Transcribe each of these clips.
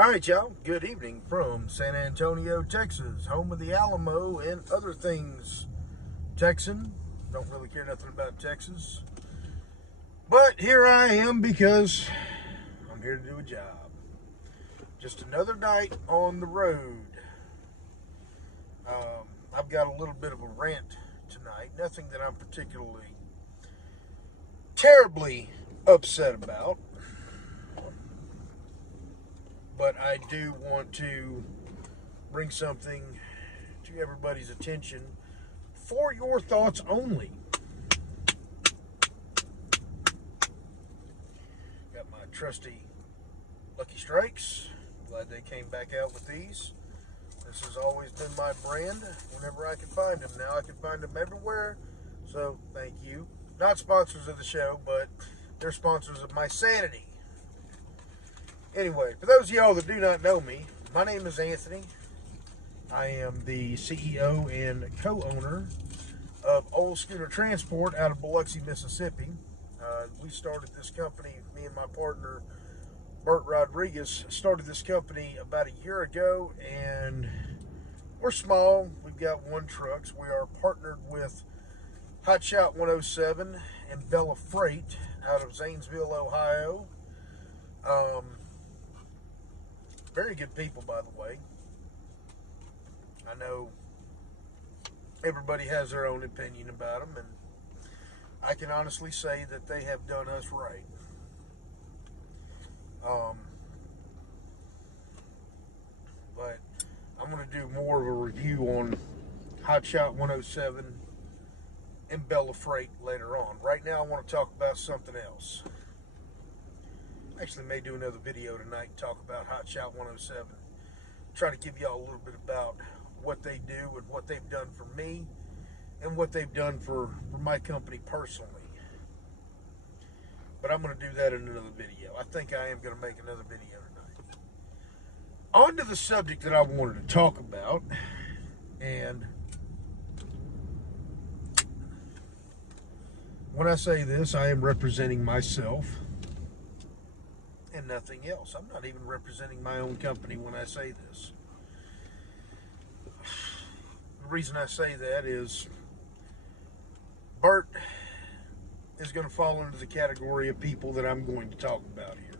All right, y'all. Good evening from San Antonio, Texas, home of the Alamo and other things Texan. Don't really care nothing about Texas. But here I am because I'm here to do a job. Just another night on the road. I've got a little bit of a rant tonight. Nothing that I'm particularly terribly upset about. But I do want to bring something to everybody's attention for your thoughts only. Got my trusty Lucky Strikes. Glad they came back out with these. This has always been my brand whenever I can find them. Now I can find them everywhere, so thank you. Not sponsors of the show, but they're sponsors of my sanity. Anyway, for those of y'all that do not know me, my name is Anthony. I am the CEO and co-owner of Old Schooner Transport out of Biloxi, Mississippi. We started this company, me and my partner, Bert Rodriguez, started this company about a year ago, and we're small. We've got one truck. We are partnered with Hotshot 107 and Bella Freight out of Zanesville, Ohio. Very good people, by the way. I know everybody has their own opinion about them, and I can honestly say that they have done us right. But I'm going to do more of a review on Hotshot 107 and Bella Freight later on. Right now I want to talk about something else. Actually may do another video tonight and talk about Hotshot 107. Try to give y'all a little bit about what they do and what they've done for me and what they've done for my company personally. But I'm going to do that in another video. I think I am going to make another video tonight. On to the subject that I wanted to talk about. And when I say this, I am representing myself and nothing else. I'm not even representing my own company when I say this. The reason I say that is Bert is going to fall into the category of people that I'm going to talk about here.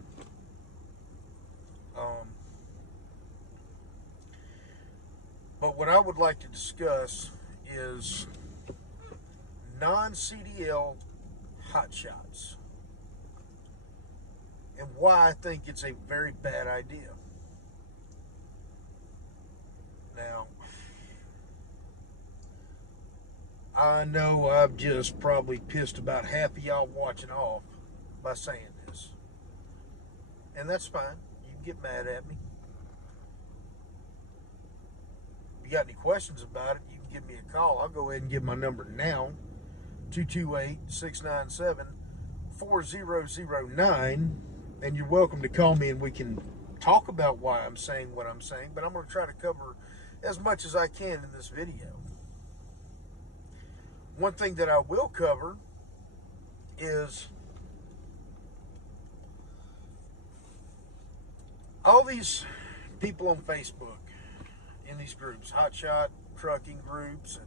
But what I would like to discuss is non-CDL hotshots and why I think it's a very bad idea. Now, I know I've just probably pissed about half of y'all watching off by saying this. And that's fine. You can get mad at me. If you got any questions about it, you can give me a call. I'll go ahead and give my number now. 228-697-4009. And you're welcome to call me and we can talk about why I'm saying what I'm saying. But I'm going to try to cover as much as I can in this video. One thing that I will cover is all these people on Facebook in these groups, hotshot trucking groups, and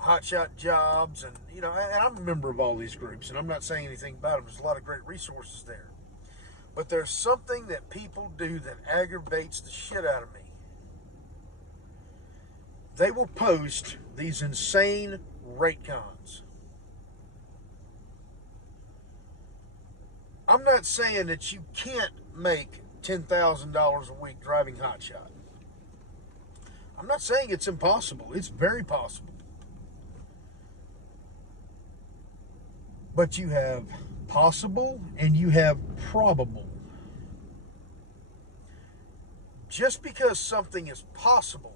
hotshot jobs, and and I'm a member of all these groups, and I'm not saying anything about them. There's a lot of great resources there, but there's something that people do that aggravates the shit out of me. They will post these insane rate cons. I'm not saying that you can't make $10,000 a week driving hotshot. I'm not saying it's impossible. It's very possible. But you have possible and you have probable. Just because something is possible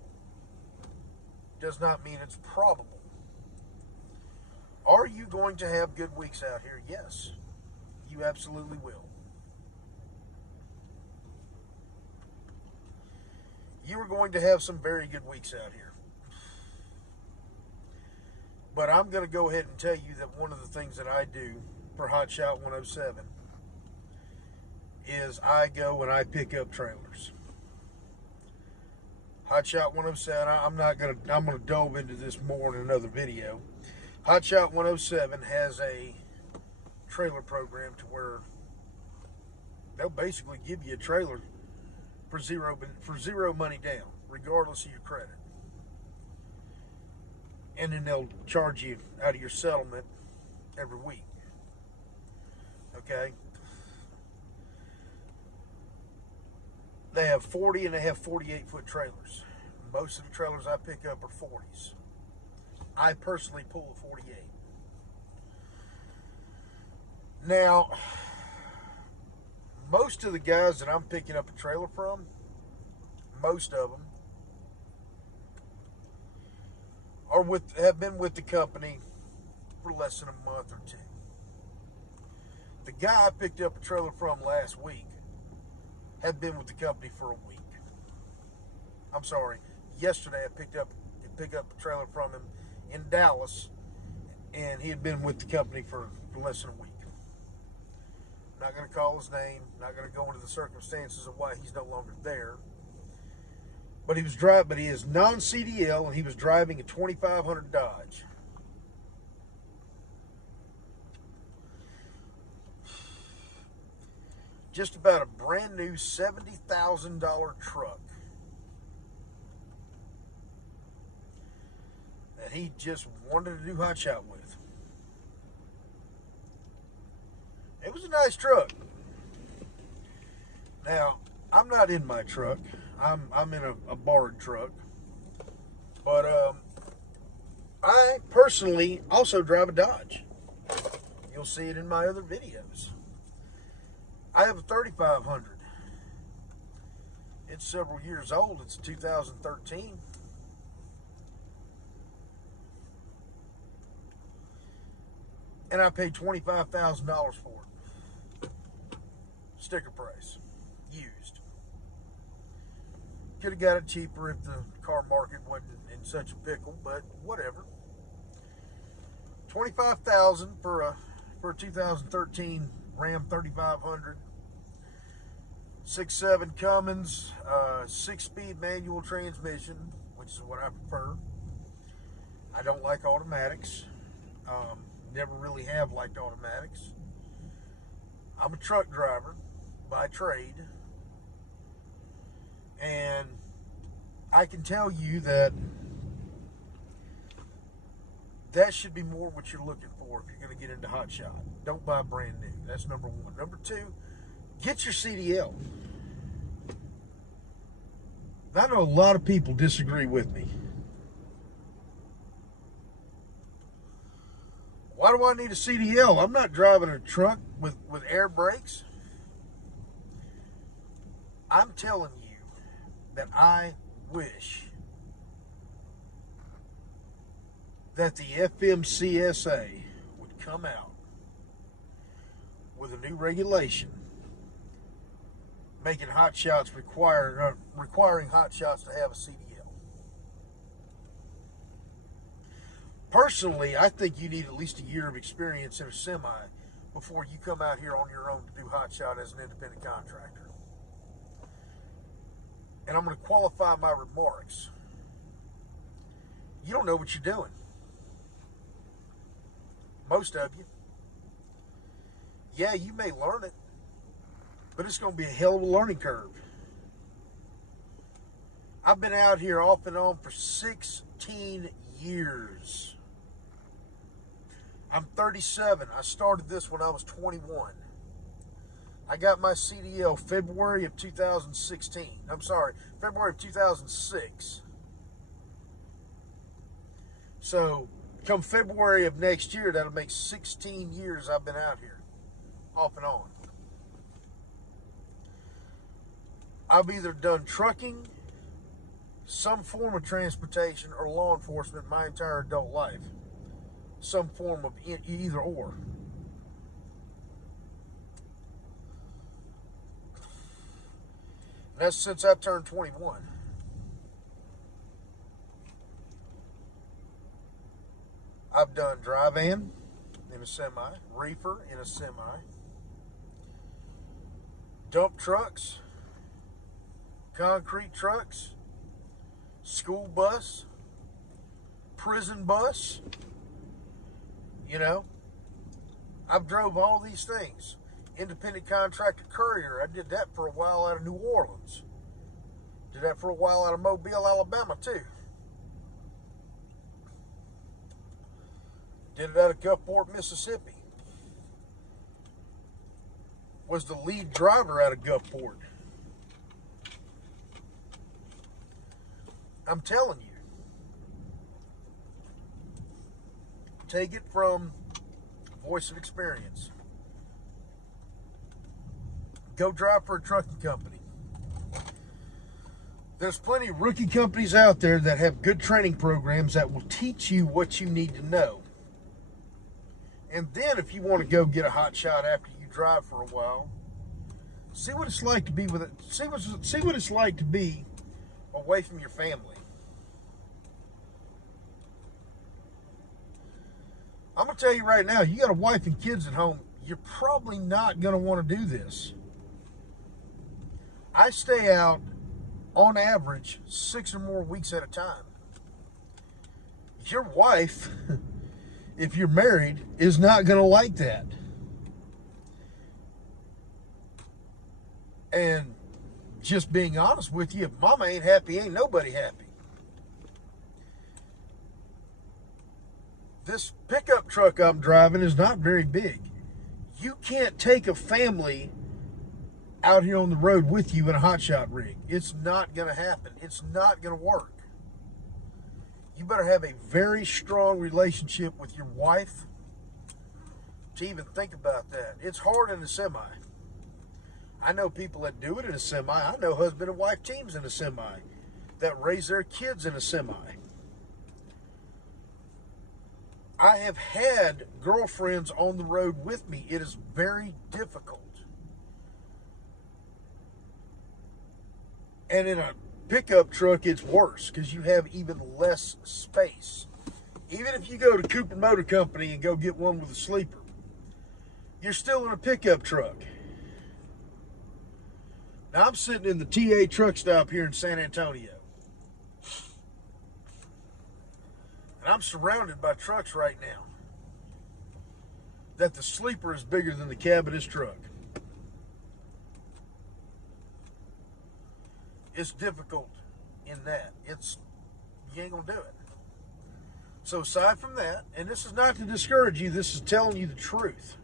does not mean it's probable. Are you going to have good weeks out here? Yes, you absolutely will. You are going to have some very good weeks out here. But I'm going to go ahead and tell you that one of the things that I do for Hotshot 107 is I go and I pick up trailers. Hotshot 107, I'm gonna delve into this more in another video. Hotshot 107 has a trailer program to where they'll basically give you a trailer for zero money down, regardless of your credit. And then they'll charge you out of your settlement every week. Okay? They have 40 and they have 48-foot trailers. Most of the trailers I pick up are 40s. I personally pull a 48. Now, most of the guys that I'm picking up a trailer from, most of them have been with the company for less than a month or two. The guy I picked up a trailer from last week had been with the company for a week. I'm sorry, yesterday I picked up a trailer from him in Dallas, and he had been with the company for less than a week. Not going to call his name, not going to go into the circumstances of why he's no longer there. But he is non-CDL, and he was driving a 2500 Dodge. Just about a brand new $70,000 truck that he just wanted to do hotshot with. It was a nice truck. Now, I'm not in my truck. I'm in a borrowed truck. But I personally also drive a Dodge. You'll see it in my other videos. I have a 3500. It's several years old. It's 2013. And I paid $25,000 for it. Sticker price. Used. Could have got it cheaper if the car market wasn't in such a pickle, but whatever. $25,000 for a 2013 Ram 3500. 6.7 Cummins, 6-speed manual transmission, which is what I prefer. I don't like automatics. Never really have liked automatics. I'm a truck driver by trade, and I can tell you that should be more what you're looking for if you're going to get into hotshot. Don't buy brand new. That's number one. Number two, get your CDL. I know a lot of people disagree with me. Why do I need a CDL? I'm not driving a truck with air brakes. I'm telling you that I wish that the FMCSA would come out with a new regulation making hotshots requiring hotshots to have a CDL. Personally, I think you need at least a year of experience in a semi before you come out here on your own to do hotshot as an independent contractor. And I'm going to qualify my remarks. You don't know what you're doing. Most of you. Yeah, you may learn it, but it's going to be a hell of a learning curve. I've been out here off and on for 16 years. I'm 37. I started this when I was 21. I got my CDL February of 2016. I'm sorry, February of 2006. So, come February of next year, that'll make 16 years I've been out here, off and on. I've either done trucking, some form of transportation, or law enforcement my entire adult life. Some form of either or. That's since I turned 21. I've done dry van in a semi, reefer in a semi, dump trucks, concrete trucks, school bus, prison bus. You know, I've drove all these things. Independent contractor courier. I did that for a while out of New Orleans. Did that for a while out of Mobile, Alabama too. Did it out of Gulfport, Mississippi. Was the lead driver out of Gulfport. I'm telling you. Take it from voice of experience. Go drive for a trucking company. There's plenty of rookie companies out there that have good training programs that will teach you what you need to know. And then if you want to go get a hot shot after you drive for a while, see what it's like to be with it. See what it's like to be away from your family. I'm going to tell you right now, you got a wife and kids at home, you're probably not going to want to do this. I stay out, on average, 6 or more weeks at a time. Your wife, if you're married, is not going to like that. And just being honest with you, if mama ain't happy, ain't nobody happy. This pickup truck I'm driving is not very big. You can't take a family out here on the road with you in a hotshot rig. It's not going to happen. It's not going to work. You better have a very strong relationship with your wife to even think about that. It's hard in a semi. I know people that do it in a semi. I know husband and wife teams in a semi that raise their kids in a semi. I have had girlfriends on the road with me. It is very difficult. And in a pickup truck, it's worse because you have even less space. Even if you go to Cooper Motor Company and go get one with a sleeper, you're still in a pickup truck. Now, I'm sitting in the TA truck stop here in San Antonio. And I'm surrounded by trucks right now that the sleeper is bigger than the cab of this truck. It's difficult in that. You ain't gonna do it. So aside from that, and this is not to discourage you, this is telling you the truth.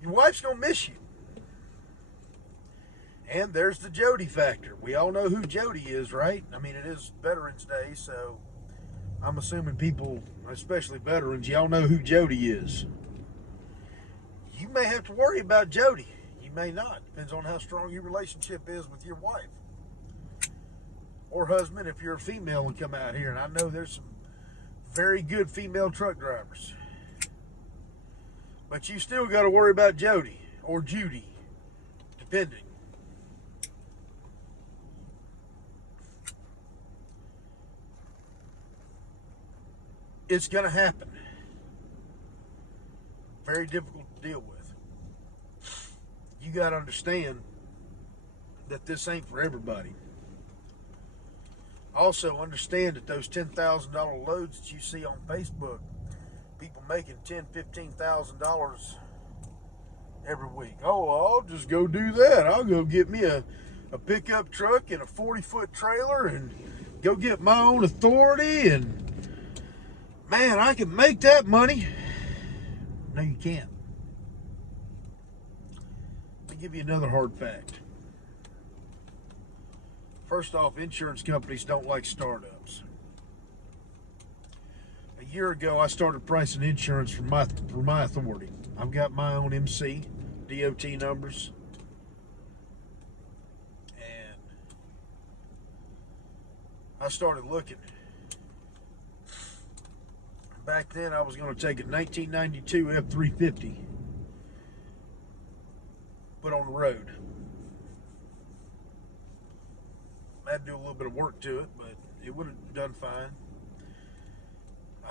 Your wife's gonna miss you. And there's the Jody factor. We all know who Jody is, right? I mean, it is Veterans Day, so I'm assuming people, especially veterans, y'all know who Jody is. You may have to worry about Jody. You may not. Depends on how strong your relationship is with your wife. Or husband if you're a female and come out here. And I know there's some very good female truck drivers. But you still got to worry about Jody or Judy, depending. It's going to happen. Very difficult to deal with. You got to understand that this ain't for everybody. Also, understand that those $10,000 loads that you see on Facebook, people making $10,000, $15,000 every week. Oh, I'll just go do that. I'll go get me a pickup truck and a 40-foot trailer and go get my own authority, and man, I can make that money. No, you can't. Let me give you another hard fact. First off, insurance companies don't like startups. A year ago, I started pricing insurance for my authority. I've got my own MC, DOT numbers, and I started looking. Back then, I was going to take a 1992 F-350, put on the road. I had to do a little bit of work to it, but it would have done fine.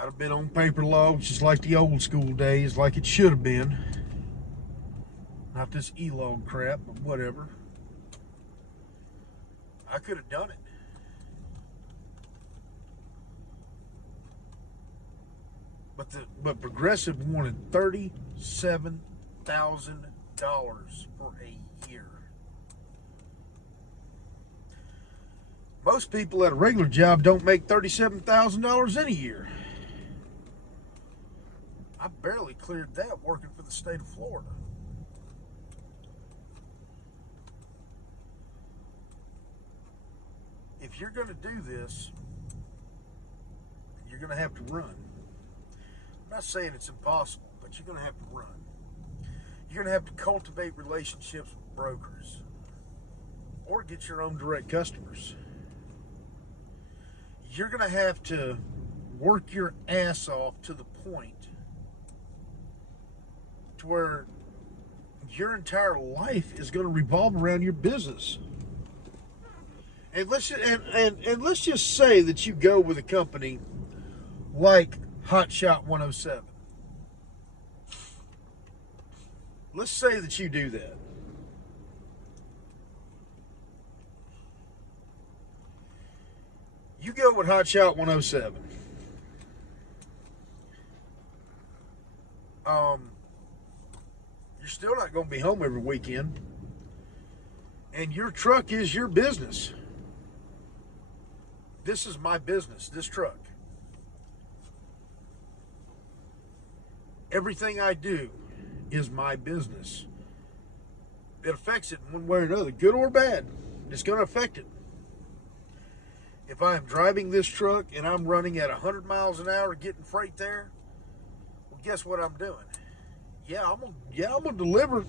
have been on paper logs just like the old school days, like it should have been. Not this e-log crap, but whatever. I could have done it. But Progressive wanted $37,000 for a year. Most people at a regular job don't make $37,000 in a year. I barely cleared that working for the state of Florida. If you're going to do this, you're going to have to run. I'm not saying it's impossible, but you're going to have to run. You're going to have to cultivate relationships with brokers or get your own direct customers. You're going to have to work your ass off to the point to where your entire life is going to revolve around your business. And let's just say that you go with a company like Hotshot 107. Let's say that you do that. You go with Hotshot 107. You're still not going to be home every weekend. And your truck is your business. This is my business, this truck. Everything I do is my business. It affects it in one way or another, good or bad. It's going to affect it. If I am driving this truck and I'm running at 100 miles an hour getting freight there, well, guess what I'm doing? I'm gonna deliver,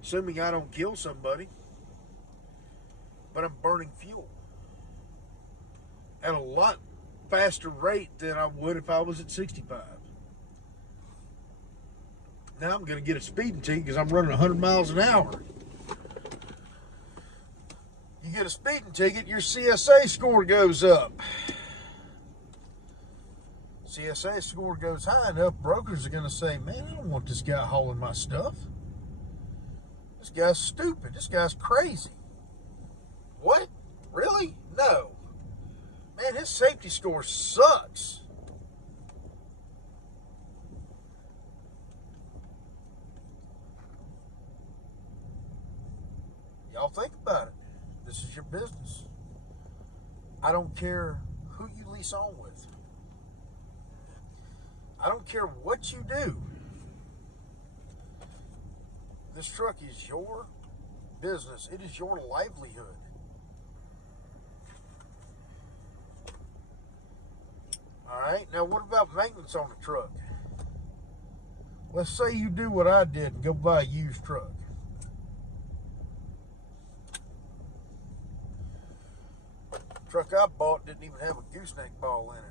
assuming I don't kill somebody. But I'm burning fuel at a lot faster rate than I would if I was at 65. Now I'm going to get a speeding ticket because I'm running 100 miles an hour. You get a speeding ticket, your CSA score goes up. CSA score goes high enough, brokers are going to say, man, I don't want this guy hauling my stuff. This guy's stupid. This guy's crazy. What? Really? No. Man, his safety score sucks. Y'all think about it. This is your business. I don't care who you lease on with. I don't care what you do. This truck is your business. It is your livelihood. All right, now what about maintenance on the truck? Let's say you do what I did and go buy a used truck. The truck I bought didn't even have a gooseneck ball in it.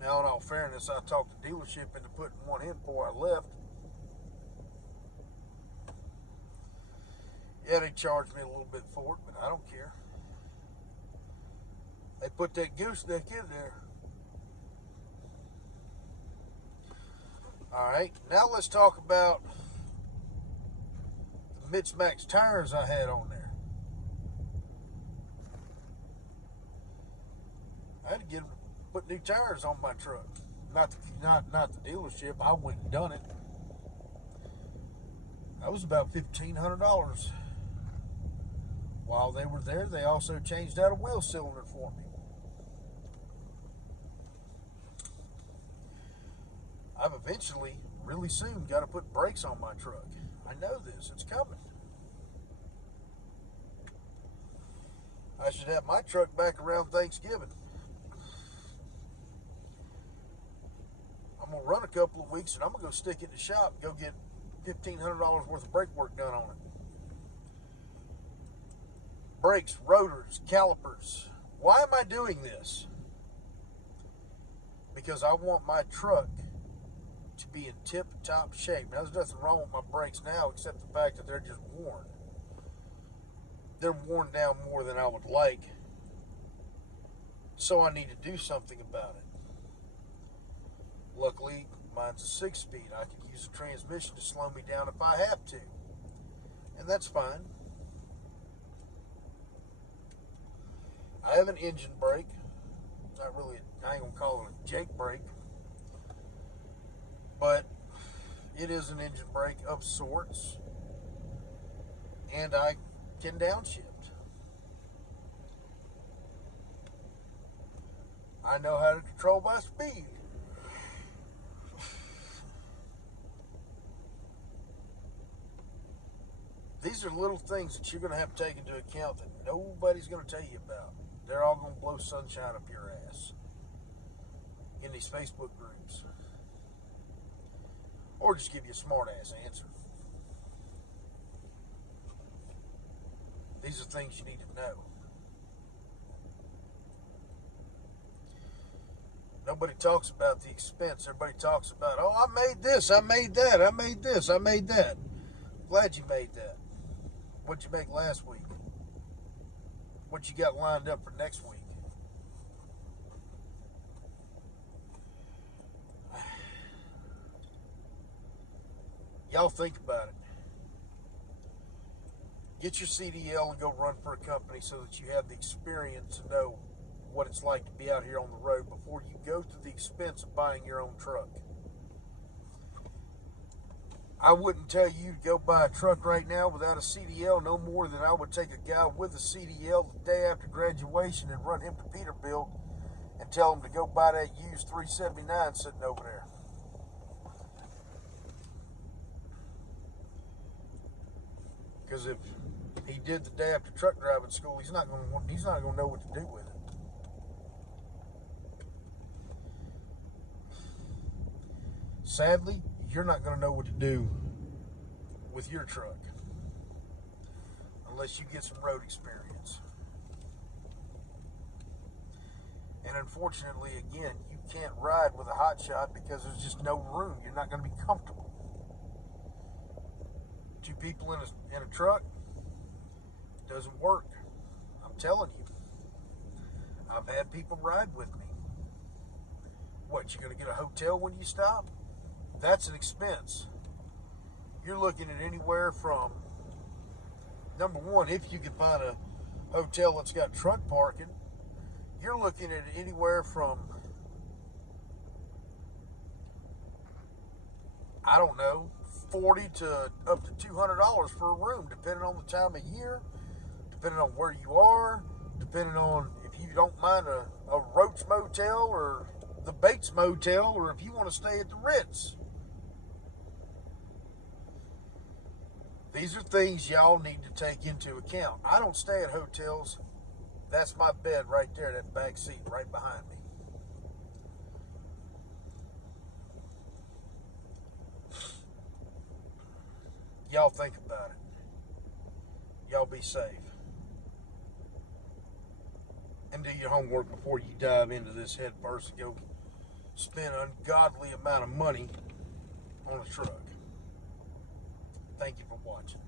Now, in all fairness, I talked the dealership into putting one in before I left. Yeah, they charged me a little bit for it, but I don't care. They put that gooseneck in there. All right, now let's talk about the Mid-Max tires I had on there. I had to put new tires on my truck. Not the dealership. I went and done it. That was about $1,500. While they were there, they also changed out a wheel cylinder for me. I've eventually, really soon, got to put brakes on my truck. I know this. It's coming. I should have my truck back around Thanksgiving. I'm going to run a couple of weeks and I'm going to go stick it in the shop and go get $1,500 worth of brake work done on it. Brakes, rotors, calipers. Why am I doing this? Because I want my truck to be in tip-top shape. Now, there's nothing wrong with my brakes now except the fact that they're just worn. They're worn down more than I would like. So I need to do something about it. Luckily, mine's a 6-speed. I can use the transmission to slow me down if I have to. And that's fine. I have an engine brake. Not really, I ain't gonna call it a Jake brake. But it is an engine brake of sorts. And I can downshift. I know how to control my speed. These are little things that you're going to have to take into account that nobody's going to tell you about. They're all going to blow sunshine up your ass in these Facebook groups. Or just give you a smart ass answer. These are things you need to know. Nobody talks about the expense. Everybody talks about, oh, I made this, I made that, I made this, I made that. Glad you made that. What'd you make last week? What you got lined up for next week? Y'all think about it. Get your CDL and go run for a company so that you have the experience to know what it's like to be out here on the road before you go to the expense of buying your own truck. I wouldn't tell you to go buy a truck right now without a CDL no more than I would take a guy with a CDL the day after graduation and run him to Peterbilt and tell him to go buy that used 379 sitting over there. Because if he did the day after truck driving school, he's not going to know what to do with it. Sadly, you're not going to know what to do with your truck unless you get some road experience. And unfortunately, again, you can't ride with a hotshot because there's just no room. You're not going to be comfortable. 2 people in a truck doesn't work. I'm telling you. I've had people ride with me. What, you're going to get a hotel when you stop? That's an expense. You're looking at anywhere from, number one, if you can find a hotel that's got truck parking, you're looking at anywhere from, I don't know, $40 to up to $200 for a room, depending on the time of year, depending on where you are, depending on if you don't mind a Roach Motel or the Bates Motel, or if you want to stay at the Ritz. These are things y'all need to take into account. I don't stay at hotels. That's my bed right there, that back seat right behind me. Y'all think about it. Y'all be safe. And do your homework before you dive into this head first and go spend an ungodly amount of money on a truck. Thank you for watching.